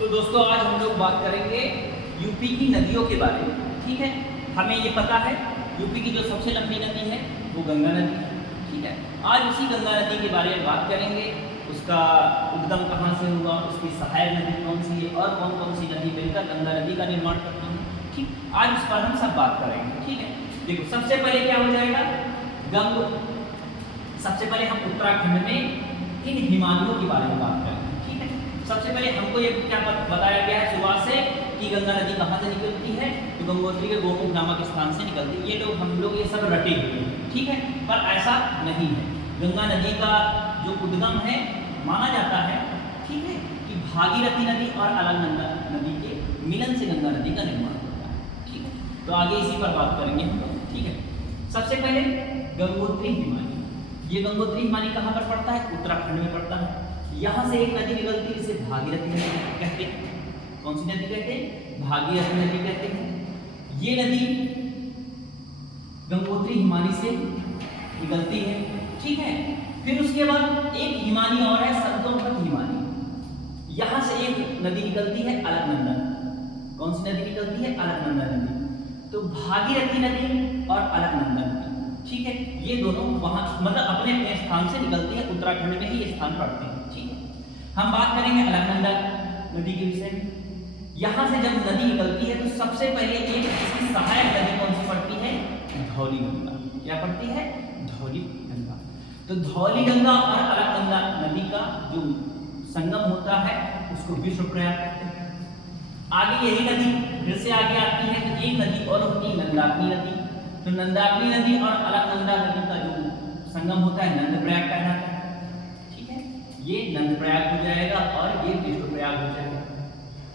तो दोस्तों आज हम लोग बात करेंगे यूपी की नदियों के बारे में। ठीक है, हमें ये पता है यूपी की जो सबसे लंबी नदी है वो गंगा नदी है। ठीक है, आज उसी गंगा नदी के बारे में बात करेंगे। उसका उद्गम कहाँ से हुआ, उसकी सहायक नदी कौन सी है और कौन कौन सी नदी मिलकर गंगा नदी का निर्माण करती है। ठीक, आज इस पर हम सब बात करेंगे। ठीक है, देखो सबसे पहले क्या हो जाएगा, सबसे पहले हम उत्तराखंड में इन हिमालयों के बारे में बात करेंगे। ठीक है, सबसे पहले हमको ये क्या बताया गया है शुरुआत से कि गंगा नदी कहाँ से निकलती है, तो गंगोत्री के गोमुख नामक स्थान से निकलती है। ये हम लोग ये सब रटे हुए हैं। ठीक है, पर ऐसा नहीं है। गंगा नदी का जो उद्गम है माना जाता है, ठीक है, कि भागीरथी नदी और अलकनंदा नदी के मिलन से गंगा नदी का निर्माण होता है। ठीक है, तो आगे इसी पर बात करेंगे हम लोग। ठीक है, सबसे पहले गंगोत्री हिमालय। ये गंगोत्री हिमालय कहाँ पर पड़ता है, उत्तराखंड में पड़ता है। यहाँ से एक नदी निकलती है जिसे भागीरथी नदी कहते हैं। कौन सी नदी कहते हैं, भागीरथी नदी कहते हैं। ये नदी गंगोत्री हिमालय से निकलती है। ठीक है, फिर उसके बाद एक हिमालय और है संतोषी हिमालय। यहाँ से एक नदी निकलती है अलकनंदा। कौन सी नदी निकलती है, अलकनंदा नदी। तो भागीरथी नदी और अलकनंदा नदी, ठीक है, ये दोनों वहां मतलब अपने अपने स्थान से निकलती है, उत्तराखंड में ही ये स्थान पड़ते हैं। ठीक है, हम बात करेंगे अलकनंदा नदी के विषय में। यहाँ से जब नदी निकलती है तो सबसे पहले एक इसकी सहायक नदी कौन सी पड़ती है, धौली गंगा। क्या पड़ती है, धौली गंगा। तो धौली गंगा और अलकनंदा नदी का जो संगम होता है उसको विश्व प्रयाग कहते हैं। आगे यही नदी फिर से आगे आती है तो एक नदी और होती है नंदाकिनी नदी। तो नंदाकिनी नदी और अलकनंदा नदी का जो संगम होता है नंदप्रयाग कहलाता है। ठीक है, ये नंदप्रयाग हो जाएगा और ये विश्वप्रयाग हो जाएगा।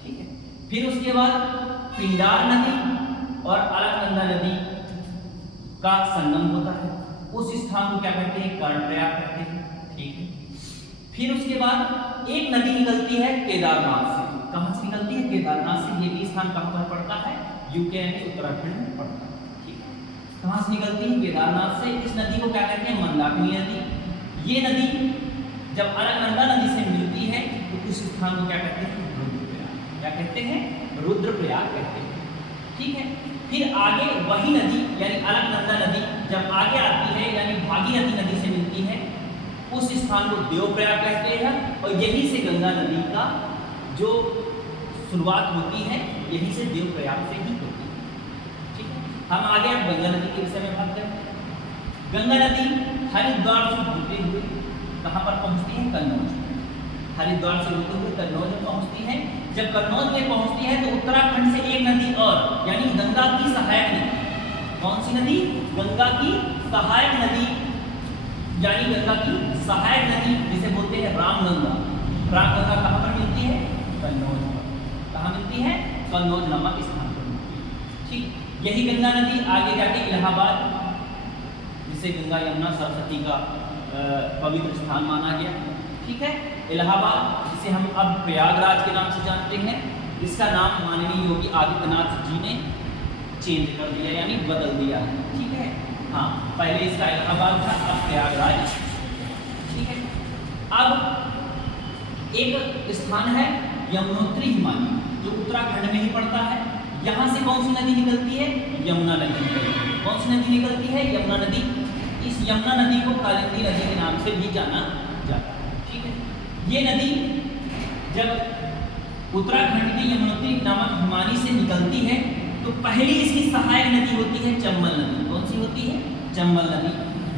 ठीक है, फिर उसके बाद पिंडार नदी और अलकनंदा नदी का संगम होता है, उस स्थान को क्या कहते हैं, कर्णप्रयाग कहते हैं। ठीक है, फिर उसके बाद एक नदी निकलती है केदारनाथ से। कहां से निकलती है, केदारनाथ से। ये भी स्थान कहां पर पड़ता है, यूके यानी उत्तराखंड में पड़ता है। ठीक है, कहां से निकलती है, केदारनाथ से। इस नदी को क्या कहते हैं, मंदाकिनी नदी। ये नदी जब अलकनंदा नदी से मिलती है तो उस स्थान को क्या कहते हैं, रुद्रप्रयाग। क्या कहते हैं, रुद्रप्रयाग कहते हैं। ठीक है, फिर आगे वही नदी यानी अलकनंदा नदी जब आगे आती है यानी भागीरथी नदी से मिलती है, उस स्थान को देवप्रयाग कहते हैं। और यहीं से गंगा नदी का जो शुरुआत होती है, यहीं से देवप्रयाग से ही होती है। ठीक है, हम आगे अब गंगा नदी के विषय में बात करें। गंगा नदी हरिद्वार से होते हुए कहाँ पर पहुँचती है, कन्नौज। हरिद्वार से होते हुए कन्नौज में पहुँचती है। जब कन्नौज में पहुँचती है तो उत्तराखंड से एक नदी और यानी गंगा की सहायक नदी। कौन सी नदी, गंगा की सहायक नदी, यानी गंगा की सहायक नदी जिसे बोलते हैं रामगंगा। रामगंगा कहाँ पर मिलती है, कन्नौज पर। कहाँ मिलती है, कन्नौज नामक स्थान पर मिलती है। ठीक, यही गंगा नदी आगे जाके इलाहाबाद, जिसे गंगा यमुना सरस्वती का पवित्र स्थान माना गया। ठीक है, इलाहाबाद जिसे हम अब प्रयागराज के नाम से जानते हैं, इसका नाम माननीय योगी आदित्यनाथ जी ने चेंज कर दिया यानी बदल दिया है। ठीक है, हाँ, पहले इसका इलाहाबाद था, अब प्रयागराज। ठीक है, अब एक स्थान है यमुनोत्री हिमालय जो उत्तराखंड में ही पड़ता है। यहाँ से कौन सी नदी निकलती है, यमुना नदी निकलती है। कौन सी नदी निकलती है, यमुना नदी। इस यमुना नदी को कालिंदी नदी के नाम से भी जाना जाता है। ठीक है, ये नदी जब उत्तराखंड की यमुनोत्री नामक हिमालय से निकलती है तो पहली इसकी सहायक नदी होती है चंबल नदी। कौन सी होती है, चंबल नदी,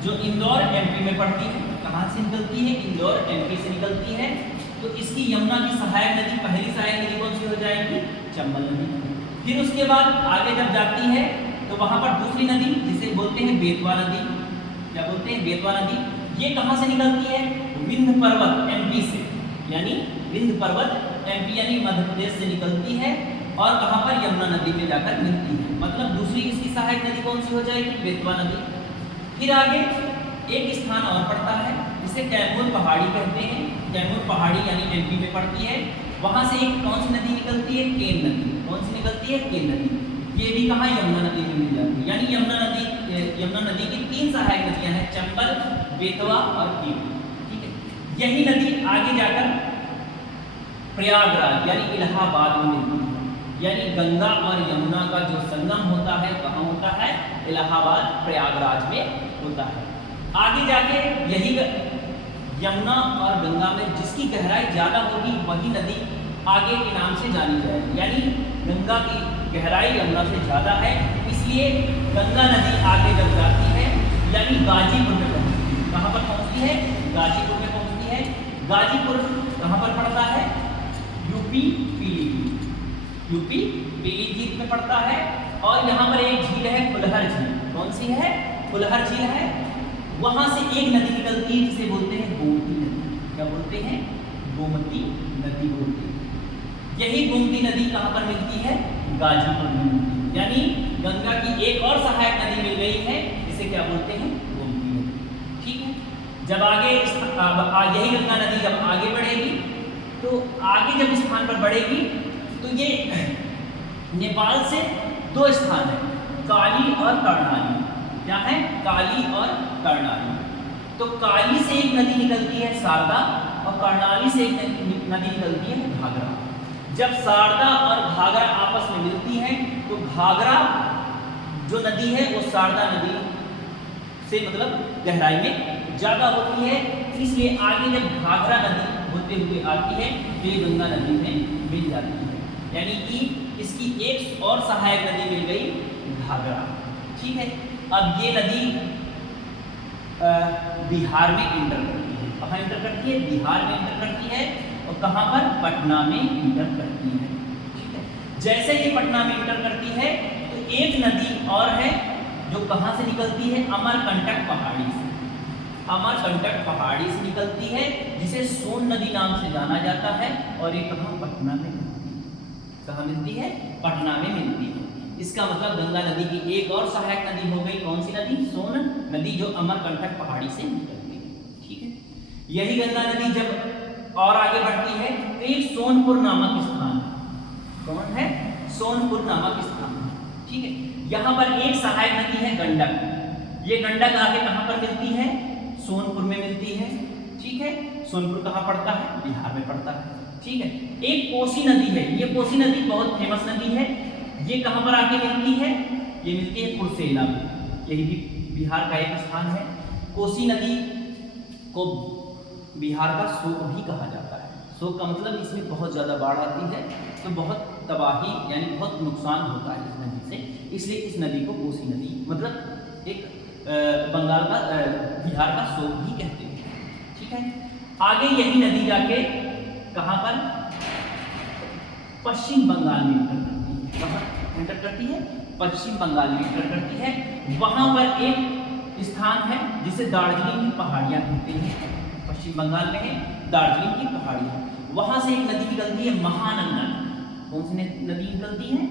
जो इंदौर एमपी में पड़ती है। कहाँ से निकलती है, इंदौर एमपी से निकलती है। तो इसकी यमुना की सहायक नदी, पहली सहायक नदी कौन सी हो जाएगी, चंबल नदी। फिर उसके बाद आगे जब जाती है तो वहां पर दूसरी नदी जिसे बोलते हैं बेतवा नदी। क्या बोलते हैं, बेतवा नदी। ये कहाँ से निकलती है, विंध्य पर्वत एमपी से, यानी विंध्य पर्वत एमपी यानी मध्य प्रदेश से निकलती है और कहाँ पर, यमुना नदी में जाकर मिलती है। मतलब दूसरी इसकी सहायक नदी कौन सी हो जाएगी, बेतवा नदी। फिर आगे एक स्थान और पड़ता है जिसे कैमूर पहाड़ी कहते हैं। कैमूर पहाड़ी यानी एमपी में पड़ती है। वहां से एक कौन सी नदी निकलती है, केन नदी। कौन सी निकलती है, केन नदी। ये भी कहाँ, यमुना नदी में मिल जाती है। यानी यमुना नदी की तीन सहायक नदियां हैं, चंबल, बेतवा और केन। ठीक है, यही नदी आगे जाकर प्रयागराज यानी इलाहाबाद में मिलती है। यानी गंगा और यमुना का जो संगम होता है कहाँ होता है? इलाहाबाद प्रयागराज में होता है। आगे जाके यही यमुना और गंगा में जिसकी गहराई ज़्यादा होगी वही नदी आगे के नाम से जानी जाएगी। यानी गंगा की गहराई यमुना से ज़्यादा है, इसलिए गंगा नदी आगे जब जाती है यानी गाजीपुर में पहुँचती है। कहाँ पर पहुँचती है? गाजीपुर में पहुँचती है। गाजीपुर कहाँ पर पड़ता है? यूपी पीलीभीत। यूपी पीलीभीत में पड़ता है। और यहाँ पर एक झील है फुलहर झील। कौन सी है? फुलहर झील है। वहाँ से एक नदी निकलती है जिसे बोलते हैं गोमती नदी। क्या बोलते हैं? गोमती नदी बोलते हैं। यही गोमती नदी कहाँ पर मिलती है? गाजीपुर में मिलती है। यानी गंगा की एक और सहायक नदी मिल गई है जिसे क्या बोलते हैं? गोमती नदी। ठीक है। जब आगे यही गंगा नदी जब आगे बढ़ेगी तो आगे जब स्थान पर बढ़ेगी तो ये नेपाल से दो स्थान है, काली और कर्णाली। क्या है? काली और कर्णाली। तो काली से एक नदी निकलती है शारदा और कर्णाली से एक नदी निकलती है घाघरा। जब शारदा और घाघरा आपस में मिलती है तो घाघरा जो नदी है वो शारदा नदी से मतलब गहराई में ज़्यादा होती है, इसलिए आगे जब घाघरा नदी होते हुए आती है तो ये गंगा नदी में मिल जाती है। यानी कि इसकी एक और सहायक नदी मिल गई घाघरा। ठीक है। अब ये नदी बिहार में इंटर करती है। कहाँ इंटर करती है? बिहार में इंटर करती है। और कहाँ पर? पटना में इंटर करती है। ठीक है। जैसे ही पटना में इंटर करती है तो एक नदी और है जो कहाँ से निकलती है? अमरकंटक पहाड़ी से। अमरकंटक पहाड़ी से निकलती है जिसे सोन नदी नाम से जाना जाता है। और ये कहाँ? पटना में मिलती है। कहाँ मिलती है? पटना में मिलती है। इसका मतलब गंगा नदी की एक और सहायक नदी हो गई। कौन सी नदी? सोन नदी, जो अमरकंटक पहाड़ी से निकलती है। ठीक है। यही गंगा नदी जब और आगे बढ़ती है तो एक सोनपुर नामक स्थान है। कौन है? सोनपुर नामक स्थान है। ठीक है। यहाँ पर एक सहायक नदी है गंडक। ये गंडक आगे कहाँ पर मिलती है? सोनपुर में मिलती है। ठीक है। सोनपुर कहाँ पड़ता है? बिहार में पड़ता है। ठीक है। एक कोसी नदी है। ये कोसी नदी बहुत फेमस नदी है। ये कहाँ पर आके मिलती है? ये मिलती है कुर्सेला में। यही भी बिहार का एक स्थान है। कोसी नदी को बिहार का शोक भी कहा जाता है। शोक का मतलब इसमें बहुत ज़्यादा बाढ़ आती है तो बहुत तबाही यानी बहुत नुकसान होता है इस नदी से, इसलिए इस नदी को कोसी नदी मतलब एक बंगाल का बिहार का शोक भी कहते हैं। ठीक है। आगे यही नदी जाके कहाँ पर? पश्चिम बंगाल में इंटर करती है। कहाँ इंटर करती है? पश्चिम बंगाल में इंटर करती है। वहाँ पर एक स्थान है जिसे दार्जिलिंग की पहाड़ियाँ कहते हैं। पश्चिम बंगाल में है दार्जिलिंग की पहाड़ियाँ। वहाँ से एक नदी निकलती है महानंदा। कौन सी नदी निकलती है?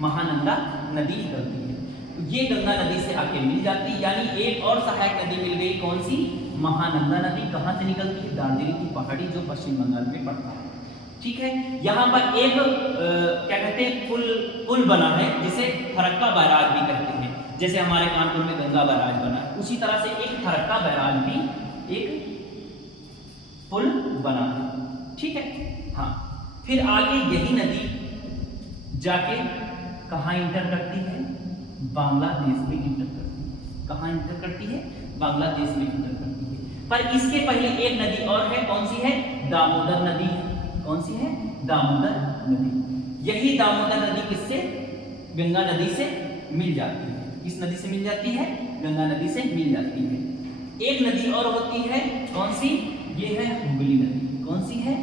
महानंदा नदी निकलती है। तो ये गंगा नदी से आके मिल जाती है। यानी एक और सहायक नदी मिल गई। कौन सी? महानंदा नदी। कहाँ से निकलती है? दार्जिलिंग की पहाड़ी जो पश्चिम बंगाल में पड़ता है। ठीक है। यहाँ पर एक क्या कहते हैं? पुल बना है जिसे फरक्का बैराज भी कहते हैं। जैसे हमारे कानपुर में गंगा बैराज बना, उसी तरह से एक फरक्का बैराज भी एक पुल बना है। ठीक है। हाँ। फिर आगे यही नदी जाके कहाँ इंटर करती है? बांग्लादेश में इंटर करती है। कहाँ इंटर करती है? बांग्लादेश में इंटर करती है। पर इसके पहले एक नदी और है। कौन सी है? दामोदर नदी है। कौन सी है? दामोदर नदी। यही दामोदर नदी किससे? गंगा नदी से मिल जाती है। किस नदी से मिल जाती है? गंगा नदी से मिल जाती है। एक नदी और होती है। कौन सी? ये है हुगली नदी। कौन सी है?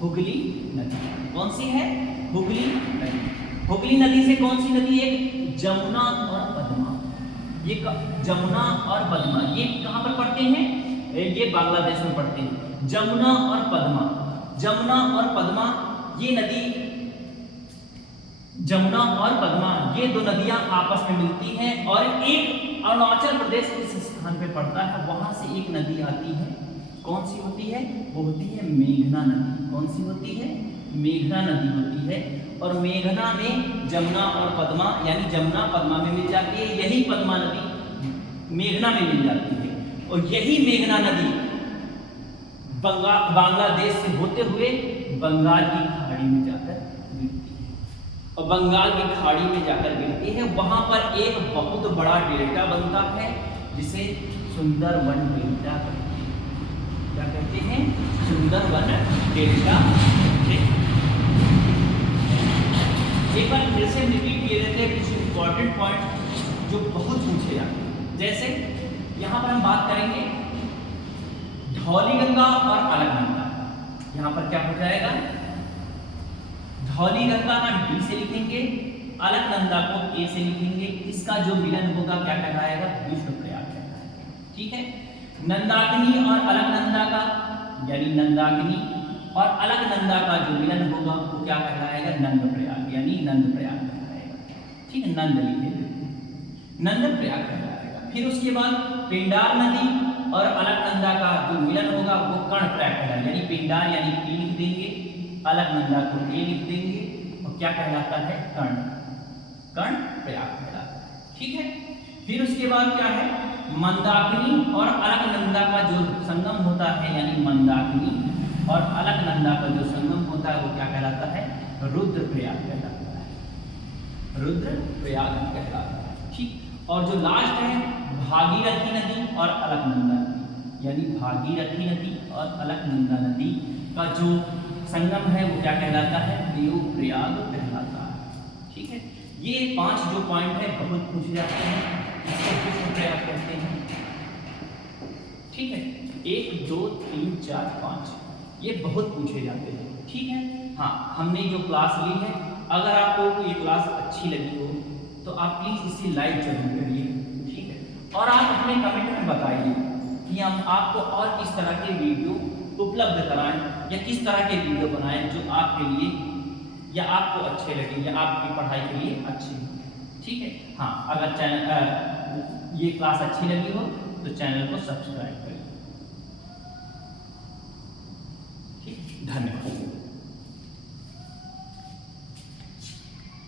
हुगली नदी। कौन सी है? हुगली नदी। हुगली नदी से कौन सी नदी? एक जमुना और पद्मा। ये जमुना और पद्मा ये कहाँ पर पड़ते हैं? ये बांग्लादेश में पड़ते हैं। जमुना और पद्मा, जमुना और पद्मा ये नदी, जमुना और पद्मा ये दो नदियां आपस में मिलती हैं और एक अरुणाचल प्रदेश इस स्थान पे पड़ता है। वहां से एक नदी आती है। कौन सी होती है? वो होती है मेघना नदी। कौन सी होती है? मेघना नदी होती है। और मेघना में जमुना और पद्मा यानी जमुना पद्मा में मिल जाती है। यही पद्मा नदी मेघना में मिल जाती है। और यही मेघना नदी बांग्लादेश से होते हुए बंगाल की खाड़ी में जाकर गिरती है, और बंगाल की खाड़ी में जाकर गिरती है। वहां पर एक बहुत बड़ा डेल्टा बनता है जिसे सुंदरवन डेल्टा कहते हैं। क्या कहते हैं? सुंदरवन डेल्टा। एक बार फिर से रिपीट किए देते हैं कुछ इंपॉर्टेंट पॉइंट जो बहुत पूछे जाते हैं। जैसे यहाँ पर हम बात करेंगे धौलीगंगा और अलकनंदा। यहाँ पर क्या हो जाएगा? धौलीगंगा का डी से लिखेंगे, अलकनंदा को ए से लिखेंगे। इसका जो मिलन होगा क्या कहलाएगा? विष्णु प्रयाग कहलाएगा। ठीक है। नंदाकिनी और अलकनंदा का यानी नंदाकिनी और अलकनंदा का जो मिलन होगा वो क्या कहलाएगा? नंद प्रयाग यानी नंद प्रयाग कहलाएगा। ठीक है, नंद लिखेंगे, नंद प्रयाग कहलाएगा। फिर उसके बाद पिंडार नदी और अलकनंदा का जो मिलन होगा वो कर्ण प्रयाग कहलाएगा। यानी पिंडार यानी पी लिख देंगे, अलकनंदा को ए लिख देंगे, और क्या कहलाता है? कर्ण प्रयाग कहलाता है। ठीक है। फिर उसके बाद क्या है? मंदाकिनी और अलकनंदा का जो संगम होता है यानी मंदाकिनी और अलकनंदा का जो संगम होता है वो क्या कहलाता है? रुद्रप्रयाग कहलाता है। रुद्रप्रयाग कहलाता है। ठीक। और जो लास्ट है भागीरथी नदी और अलकनंदा नदी, यानी भागीरथी नदी और अलकनंदा नदी का जो संगम है वो क्या कहलाता है? देवप्रयाग कहलाता है। ठीक है। ये 5 जो पॉइंट है बहुत पूछे जाते हैं, इसको विष्णु प्रयाग कहते हैं। ठीक है। 1 2 3 4 5 ये बहुत पूछे जाते हैं। ठीक है। हाँ, हमने जो क्लास ली है, अगर आपको ये क्लास अच्छी लगी हो तो आप प्लीज़ इसे लाइक जरूर करिए। ठीक है। और आप अपने कमेंट में बताइए कि हम आपको और किस तरह के वीडियो उपलब्ध कराएं या किस तरह के वीडियो बनाएं जो आपके लिए या आपको अच्छे लगे या आपकी पढ़ाई के लिए अच्छे हो। ठीक है। हाँ, अगर चैनल ये क्लास अच्छी लगी हो तो चैनल को सब्सक्राइब करिए। ठीक, धन्यवाद।